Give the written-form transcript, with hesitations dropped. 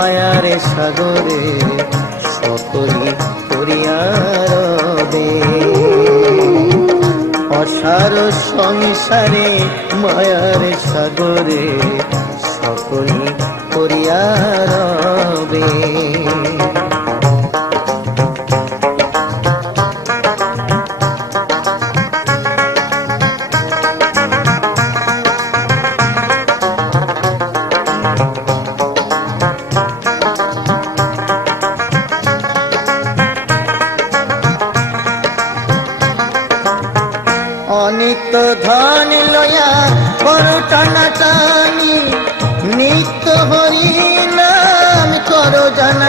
মায়ার সাগরে সকলি করিয়া রবে, অসার সংসারে মায়ার সাগরে সকলি করিয়া রবে। অনিত্য ধন লয়া কর টানাটানি, নিত্য হরি নাম কর জানা